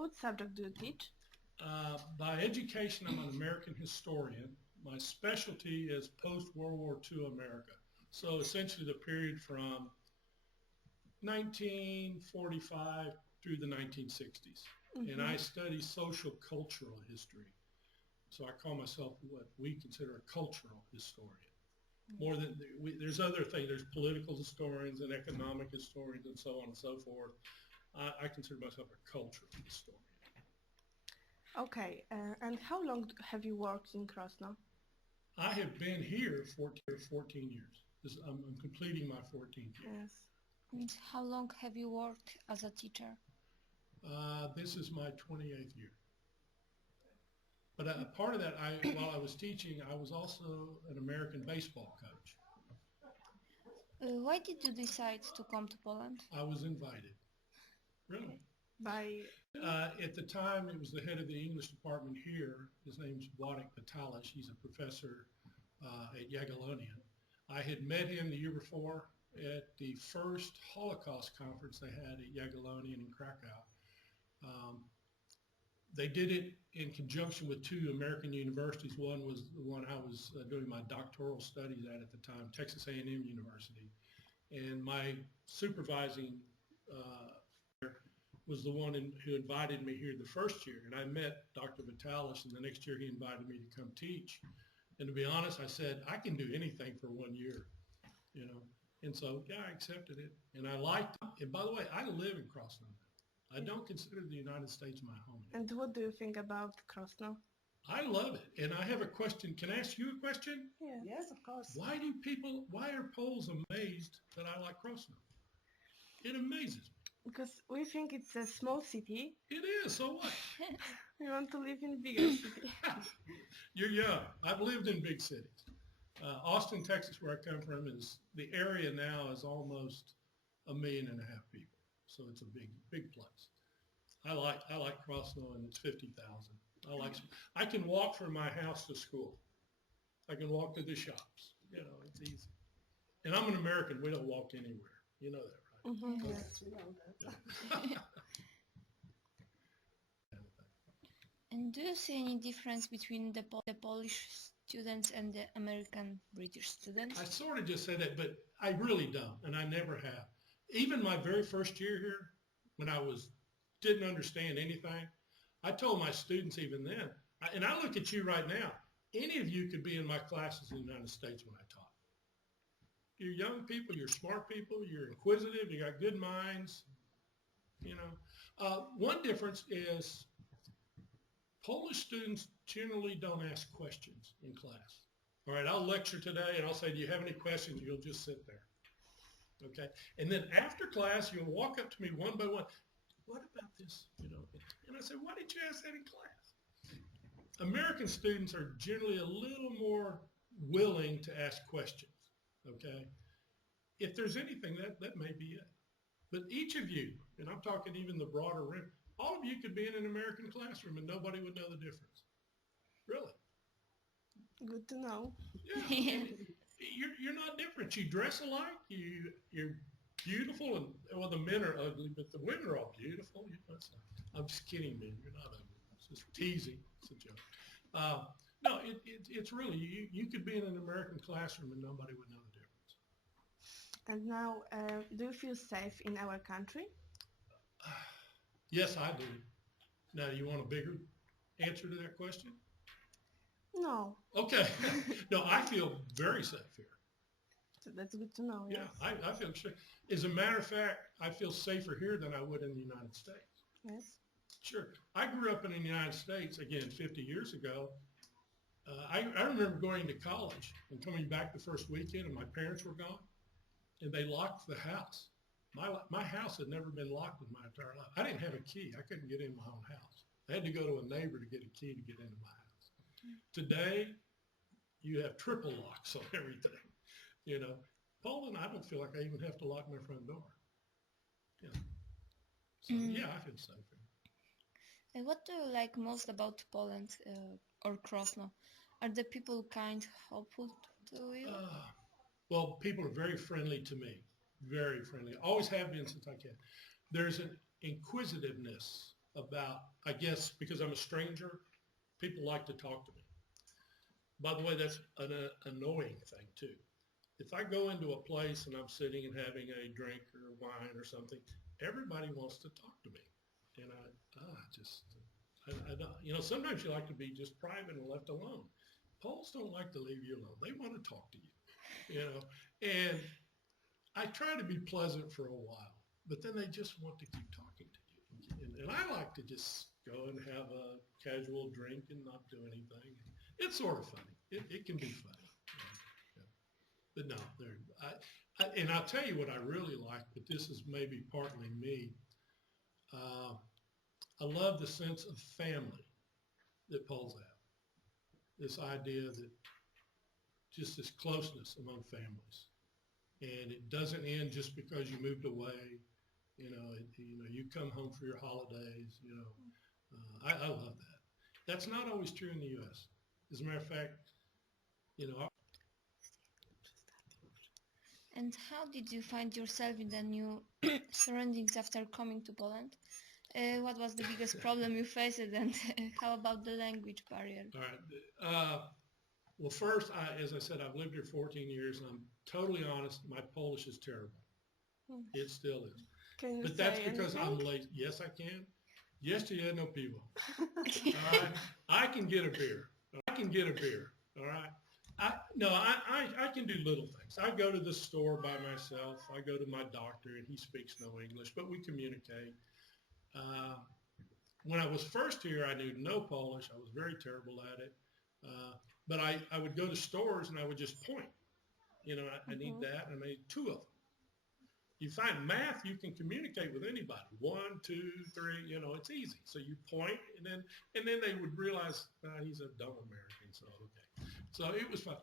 What subject do you teach? By education, I'm an American historian. My specialty is post-World War II America. So essentially the period from 1945 through the 1960s. And I study social cultural history. So I call myself what we consider a cultural historian. More than there's other things. There's political historians and economic historians and so on and so forth. I consider myself a cultural historian. Okay, and how long have you worked in Krosno? I have been here for 14 years. I'm completing my 14th year. Yes. And how long have you worked as a teacher? This is my 28th year. But part of that, while I was teaching, I was also an American baseball coach. Why did you decide to come to Poland? I was invited. Really? By At the time, it was the head of the English department here. His name's Władek Patalish. He's a professor at Jagiellonian. I had met him the year before at the first Holocaust conference they had at Jagiellonian in Krakow. They did it in conjunction with two American universities. One was the one I was doing my doctoral studies at the time, Texas A&M University. And my supervising was the one who invited me here the first year. And I met Dr. Vitalis, and the next year he invited me to come teach. And to be honest, I said, I can do anything for 1 year, you know. And so, yeah, I accepted it. And I liked it. And by the way, I live in Krosno. I don't consider the United States my home. and what do you think about Krosno? I love it. And I have a question. Can I ask you a question? Yeah. Yes, of course. Why are Poles amazed that I like Krosno? It amazes me. Because we think it's a small city. It is, so what? We want to live in bigger city. You're young. I've lived in big cities. Austin, Texas, where I come from, the area now is almost 1.5 million people. So it's a big place. I like Krosno, and it's 50,000. I can walk from my house to school. I can walk to the shops. You know, it's easy. And I'm an American. We don't walk anywhere. You know that, right? Mhm. Yes, we know that. And do you see any difference between the Polish students and the American British students? I sort of just said that, but I really don't, and I never have. Even my very first year here, when I didn't understand anything, I told my students even then, and I look at you right now, any of you could be in my classes in the United States when I taught. You're young people, you're smart people, you're inquisitive, you got good minds, you know. One difference is Polish students generally don't ask questions in class. All right, I'll lecture today and I'll say, do you have any questions? You'll just sit there. Okay, and then after class, you'll walk up to me one by one. What about this? You know, and I say, why didn't you ask that in class? American students are generally a little more willing to ask questions. Okay, if there's anything, that may be it. But each of you, and I'm talking even the broader rim, all of you could be in an American classroom and nobody would know the difference. Really? Good to know. Yeah. You're not different. You dress alike. You're beautiful, and well, the men are ugly, but the women are all beautiful. You know, I'm just kidding, man. You're not ugly. It's just teasing. It's a joke. No, it's really you could be in an American classroom and nobody would know the difference. And now, do you feel safe in our country? Yes, I do. Now, you want a bigger answer to that question? No. Okay. No, I feel very safe here. So that's good to know. Yeah, Yes. I feel safe. As a matter of fact, I feel safer here than I would in the United States. Yes. Sure. I grew up in the United States, again, 50 years ago. I remember going to college and coming back the first weekend, and my parents were gone, and they locked the house. My house had never been locked in my entire life. I didn't have a key. I couldn't get in my own house. I had to go to a neighbor to get a key to get into my house. Today, you have triple locks on everything. You know, Poland, I don't feel like I even have to lock my front door. Yeah. So, yeah, I feel safe here. And what do you like most about Poland or Krosno? Are the people kind, helpful to you? Well, people are very friendly to me. Very friendly. Always have been since I can. There's an inquisitiveness about I guess because I'm a stranger, people like to talk to me. By the way, that's an annoying thing too. If I go into a place and I'm sitting and having a drink or wine or something, everybody wants to talk to me. And I don't, you know, sometimes you like to be just private and left alone. Poles don't like to leave you alone. They want to talk to you, you know, and I try to be pleasant for a while, but then they just want to keep talking to you. And I like to just go and have a casual drink and not do anything. It's sort of funny. It can be funny. Yeah. But no, and I'll tell you what I really like, but this is maybe partly me. I love the sense of family that Poles have. This idea that just this closeness among families. And it doesn't end just because you moved away. You know, you come home for your holidays, you know. I love that. That's not always true in the U.S. As a matter of fact, you know. And how did you find yourself in the new surroundings after coming to Poland? What was the biggest problem you faced, and how about the language barrier? All right. Well, first, as I said, I've lived here 14 years, and I'm totally honest, my Polish is terrible. It still is. Can you But say that's because anything? I'm lazy. Yes, I can. Jeszcze jedno piwo. All right? I can get a beer. I can get a beer. All right? I can do little things. I go to the store by myself. I go to my doctor, and he speaks no English, but we communicate. When I was first here, I knew no Polish. I was very terrible at it. But I would go to stores, and I would just point. You know, I need that, and I need two of them. You find math, you can communicate with anybody. 1, 2, 3, you know, it's easy. So you point, and then they would realize he's a dumb American, so okay. So it was fun.